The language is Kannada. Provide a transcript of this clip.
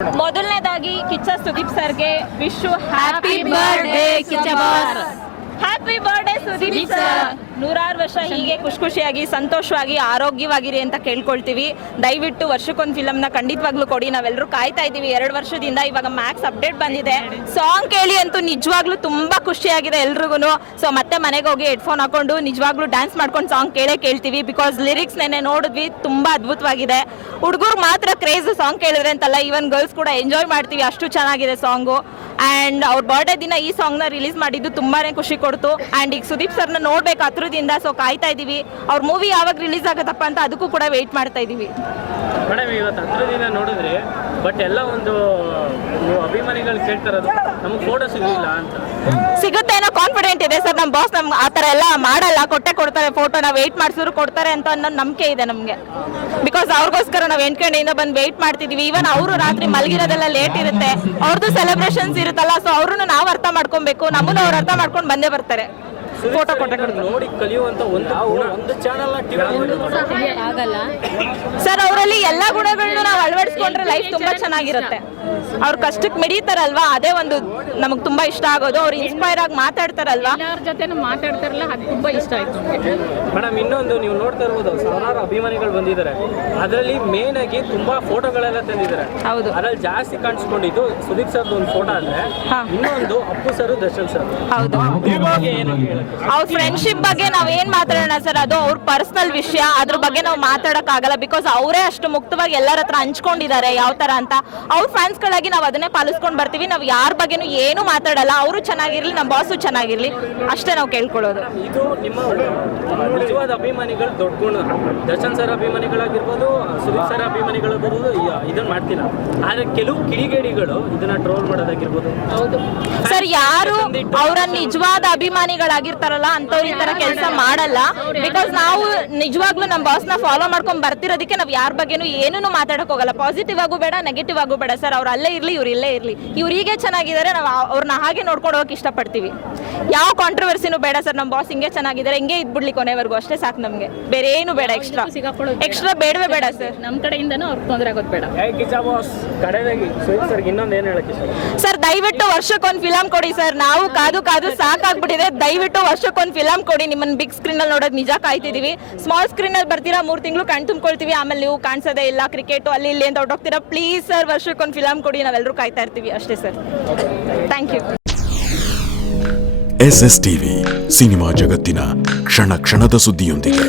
ಮೊದಲನೇದಾಗಿ ಕಿಚ್ಚ ಸುದೀಪ್ ಸರ್ಗೆ wish happy birthday Kichcha boss. Happy birthday Sudeep sir. 100 ವರ್ಷ ಹೀಗೆ ಖುಷಿಯಾಗಿ ಸಂತೋಷವಾಗಿ ಆರೋಗ್ಯವಾಗಿರಿ ಅಂತ ಕೇಳ್ಕೊಳ್ತೀವಿ. ದಯವಿಟ್ಟು ವರ್ಷಕ್ಕೊಂದು ಫಿಲಮ್ನ ಖಂಡಿತವಾಗ್ಲೂ ಕೊಡಿ, ನಾವೆಲ್ಲರೂ ಕಾಯ್ತಾ ಇದ್ದೀವಿ 2 ವರ್ಷದಿಂದ. ಇವಾಗ ಮ್ಯಾಕ್ಸ್ ಅಪ್ಡೇಟ್ ಬಂದಿದೆ, ಸಾಂಗ್ ಕೇಳಿ ಅಂತೂ ನಿಜವಾಗ್ಲೂ ತುಂಬಾ ಖುಷಿಯಾಗಿದೆ ಎಲ್ರಿಗೂ. ಸೊ ಮತ್ತೆ ಮನೆಗೆ ಹೋಗಿ ಹೆಡ್ಫೋನ್ ಹಾಕೊಂಡು ನಿಜವಾಗ್ಲೂ ಡ್ಯಾನ್ಸ್ ಮಾಡ್ಕೊಂಡು ಸಾಂಗ್ ಕೇಳ್ತೀವಿ. ಬಿಕಾಸ್ ಲಿರಿಕ್ಸ್ ನೆನೆ ನೋಡಿದ್ವಿ, ತುಂಬಾ ಅದ್ಭುತವಾಗಿದೆ. ಹುಡುಗರು ಮಾತ್ರ ಕ್ರೇಜ್ ಸಾಂಗ್ ಕೇಳಿದ್ರೆ ಅಂತಲ್ಲ, ಈವನ್ ಗರ್ಲ್ಸ್ ಕೂಡ ಎಂಜಾಯ್ ಮಾಡ್ತೀವಿ, ಅಷ್ಟು ಚೆನ್ನಾಗಿದೆ ಸಾಂಗು. ಆ್ಯಂಡ್ ಅವ್ರ ಬರ್ಡೇ ದಿನ ಈ ಸಾಂಗ್ನ ರಿಲೀಸ್ ಮಾಡಿದ್ದು ತುಂಬಾನೇ ಖುಷಿ ಕೊಡ್ತು. ಆ್ಯಂಡ್ ಈಗ ಸುದೀಪ್ ಸರ್ನ ನೋಡ್ಬೇಕು ಹತ್ರದಿಂದ, ಸೊ ಕಾಯ್ತಾ ಇದ್ದೀವಿ. ಅವ್ರ ಮೂವಿ ಯಾವಾಗ ರಿಲೀಸ್ ಆಗುತ್ತಪ್ಪ ಅಂತ ಅದಕ್ಕೂ ಕೂಡ ವೆಯ್ಟ್ ಮಾಡ್ತಾ ಇದ್ದೀವಿ. ಮೇಡಮ್ ಇವತ್ತು ಹತ್ರದಿಂದ ನೋಡಿದ್ರಿ, ಬಟ್ ಎಲ್ಲ ಒಂದು ಅಭಿಮಾನಿಗಳು ಕೇಳ್ತಾರದು ನಮಗೆ ಫೋಟೋ ಸಿಗಲಿಲ್ಲ ಅಂತ. ಸಿಗುತ್ತೆ ಅನ್ನೋ ಕಾನ್ಫಿಡೆಂಟ್ ಇದೆ ಸರ್. ನಮ್ಮ ಬಾಸ್ ನಮ್ಗೆ ಆ ಥರ ಎಲ್ಲ ಮಾಡಲ್ಲ, ಕೊಡ್ತಾರೆ ಫೋಟೋನ, ವೆಯ್ಟ್ ಮಾಡಿಸಿದ್ರು ಕೊಡ್ತಾರೆ ಅಂತ ಅನ್ನೋ ನಂಬಿಕೆ ಇದೆ ನಮಗೆ. ಬಿಕಾಸ್ ಅವ್ರಿಗೋಸ್ಕರ ನಾವು 8 ಗಂಟೆಯಿಂದ ಬಂದು ವೆಯ್ಟ್ ಮಾಡ್ತಿದ್ದೀವಿ. ಈವನ್ ಅವರು ರಾತ್ರಿ ಮಲಗಿರೋದೆಲ್ಲ ಲೇಟ್ ಇರುತ್ತೆ, ಅವ್ರದ್ದು ಸೆಲೆಬ್ರೇಷನ್ಸ್ ಇರುತ್ತಲ್ಲ, ಸೊ ಅವ್ರನ್ನು ನಾವು ಅರ್ಥ ಮಾಡ್ಕೊಬೇಕು, ನಮ್ಮನ್ನು ಅವ್ರು ಅರ್ಥ ಮಾಡ್ಕೊಂಡು ಬಂದೇ ಬರ್ತಾರೆ. ಫೋಟೋ ನೋಡಿ ಕಲಿಯುವಂತ ಒಂದು ಚಾನಲ್ ಆಗಲ್ಲ ಸರ್. ಅವರಲ್ಲಿ ಎಲ್ಲ ಗುಣಗಳನ್ನು ನಾವು ಅಳವಡಿಸ್ಕೊಂಡ್ರೆ ಲೈಫ್ ತುಂಬಾ ಚೆನ್ನಾಗಿರುತ್ತೆ. ಅವ್ರ ಕಷ್ಟಕ್ಕೆ ಮಿಡಿತಾರಲ್ವಾ, ಅದೇ ಒಂದು ನಮಗೆ ತುಂಬಾ ಇಷ್ಟ ಆಗೋದು. ಅವ್ರು ಇನ್ಸ್ಪೈರ್ ಆಗಿ ಮಾತಾಡ್ತಾರಲ್ವಾ, ಎಲ್ಲರ ಜೊತೆ ಮಾತಾಡ್ತಾರಲ್ಲ, ಅದು ತುಂಬಾ ಇಷ್ಟ ಆಯ್ತು ಮೇಡಮ್. ಇನ್ನೊಂದು ನೀವು ನೋಡ್ತಾ ಇರ್ಬೋದು, ಸಾವಿರಾರು ಅಭಿಮಾನಿಗಳು ಬಂದಿದ್ದಾರೆ. ಅದರಲ್ಲಿ ಮೇನ್ ಆಗಿ ತುಂಬಾ ಫೋಟೋಗಳೆಲ್ಲ ತಂದಿದ್ದಾರೆ. ಹೌದು, ಅದ್ರಲ್ಲಿ ಜಾಸ್ತಿ ಕಾಣಿಸ್ಕೊಂಡಿದ್ದು ಸುದೀಪ್ ಸರ್ದು ಒಂದು ಫೋಟೋ ಆದ್ರೆ, ಇನ್ನೊಂದು ಅಪ್ಪು ಸರ್, ದರ್ಶನ್ ಸರ್. ಹೌದು, ಅವ್ರ ಫ್ರೆಂಡ್ಶಿಪ್ ಬಗ್ಗೆ ನಾವ್ ಏನ್ ಮಾತಾಡೋಣ ಸರ್, ಅದು ಅವ್ರ ಪರ್ಸನಲ್ ವಿಷಯ, ಅದ್ರ ಬಗ್ಗೆ ನಾವು ಮಾತಾಡಕ್ ಆಗಲ್ಲ. ಬಿಕಾಸ್ ಅವರೇ ಅಷ್ಟು ಮುಕ್ತವಾಗಿ ಎಲ್ಲರ ಹತ್ರ ಹಂಚ್ಕೊಂಡಿದ್ದಾರೆ ಯಾವ ತರ ಅಂತ. ಅವ್ರ ಫ್ಯಾನ್ಸ್ ಗಳಾಗಿ ನಾವು ಅದನ್ನೇ ಪಾಲಿಸ್ಕೊಂಡು ಬರ್ತೀವಿ. ನಾವು ಯಾರ ಬಗ್ಗೆನೂ ಏನು ಮಾತಾಡಲ್ಲ. ಅವರು ಚೆನ್ನಾಗಿರ್ಲಿ, ನಮ್ಮ ಬಾಸು ಚೆನ್ನಾಗಿರ್ಲಿ, ಅಷ್ಟೇ ನಾವು ಕೇಳ್ಕೊಳ್ಳೋದು. ಇದು ನಿಮ್ಮ ನಿಜವಾದ ಅಭಿಮಾನಿಗಳು ದೊಡ್ಡ ಗುಣ. ದರ್ಶನ್ ಸರ್ ಅಭಿಮಾನಿಗಳಾಗಿರ್ಬೋದು, ಸುದೀಪ್ ಸರ್ ಅಭಿಮಾನಿಗಳಾಗಿರ್ಬೋದು, ಇದನ್ನ ಮಾಡ್ತಿಲ್ಲ. ಆದ್ರೆ ಕೆಲವು ಕಿಡಿಗೇಡಿಗಳು ಇದನ್ನ ಟ್ರೋಲ್ ಮಾಡೋದಾಗಿರ್ಬೋದು. ಹೌದು ಸರ್, ಯಾರು ಅವರ ನಿಜವಾದ ಅಭಿಮಾನಿಗಳಾಗಿರ್ತಾರಲ್ಲ ಅಂತವ್ರು ಈ ತರ ಕೆಲಸ ಮಾಡಲ್ಲ. ಬಿಕಾಸ್ ನಾವು ನಿಜವಾಗ್ಲೂ ನಮ್ಮ ಬಾಸ್ನ ಫಾಲೋ ಮಾಡ್ಕೊಂಡ್ ಬರ್ತಿರೋದಕ್ಕೆ ನಾವು ಯಾರ ಬಗ್ಗೆನೂ ಏನೂ ಮಾತಾಡಕ್ ಹೋಗಲ್ಲ. ಪಾಸಿಟಿವ್ ಆಗು ಬೇಡ, ನೆಗೆಟಿವ್ ಆಗು ಬೇಡ ಸರ್. ಅವ್ರು ಅಲ್ಲೇ ಇರ್ಲಿ, ಇವ್ರು ಇಲ್ಲೇ ಇರ್ಲಿ, ಇವ್ರು ಹೀಗೆ ಚೆನ್ನಾಗಿದ್ದಾರೆ, ನಾವು ಅವ್ರನ್ನ ಹಾಗೆ ನೋಡ್ಕೊಂಡು ಹೋಗಕ್ಕೆ ಇಷ್ಟಪಡ್ತೀವಿ. ಯಾವ ಕಾಂಟ್ರವರ್ಸಿನೂ ಬೇಡ ಸರ್. ನಮ್ಮ ಬಾಸ್ ಹಿಂಗೆ ಚೆನ್ನಾಗಿದ್ದಾರೆ, ಹಿಂಗೆ ಇದ್ಬಿಡ್ಲಿ ಕೊನೆವರೆಗೂ, ಅಷ್ಟೇ ಸಾಕು ನಮ್ಗೆ. ಬೇರೆ ಏನು ಬೇಡ, ಎಕ್ಸ್ಟ್ರಾ ಬೇಡವೇ ಬೇಡ ಸರ್. ನಮ್ಮ ಕಡೆಯಿಂದನೂ ಅವ್ರಿಗೆ ತೊಂದರೆ ಆಗೋದು ಬೇಡ. ಕಡೆದಾಗಿ ಸುದೀಪ್ ಸರ್ ಇನ್ನೊಂದು ಏನು ಹೇಳಕ್ಕೆ ಸರ್, ದಯವಿಟ್ಟು ವರ್ಷಕ್ಕೊಂದು ಫಿಲಮ್ ಕೊಡಿ ಸರ್. ನಾವು ಕಾದು ಸಾಕಾಗ್ಬಿಟ್ಟಿದೆ. ದಯವಿಟ್ಟು ವರ್ಷಕ್ಕೊಂದು ಫಿಲಮ್ ಕೊಡಿ. ನಿಮ್ಮನ್ನ ಬಿಗ್ ಸ್ಕ್ರೀನ್ ಅಲ್ಲಿ ನೋಡೋದು ನಿಜ ಕಾಯ್ತಿದೀವಿ. ಸ್ಮಾಲ್ ಸ್ಕ್ರೀನ್ ಅಲ್ಲಿ ಬರ್ತೀರಾ, 3 ತಿಂಗಳು ಕಣ್ ತುಂಬ್ಕೊಳ್ತೀವಿ, ಆಮೇಲೆ ನೀವು ಕಾಣಿಸೋದೇ ಇಲ್ಲ, ಕ್ರಿಕೆಟ್ ಅಲ್ಲಿ ಇಲ್ಲಿ ಅಂತ ಹೊರಟೋಗ್ತೀರಾ. ಪ್ಲೀಸ್ ಸರ್, ವರ್ಷಕ್ಕೊಂದು ಫಿಲಮ್ ಕೊಡಿ, ನಾವೆಲ್ಲರೂ ಕಾಯ್ತಾ ಇರ್ತೀವಿ, ಅಷ್ಟೇ sir. Thank you. SS TV, ಸಿನಿಮಾ ಜಗತ್ತಿನ ಕ್ಷಣ ಕ್ಷಣದ ಸುದ್ದಿಯೊಂದಿಗೆ.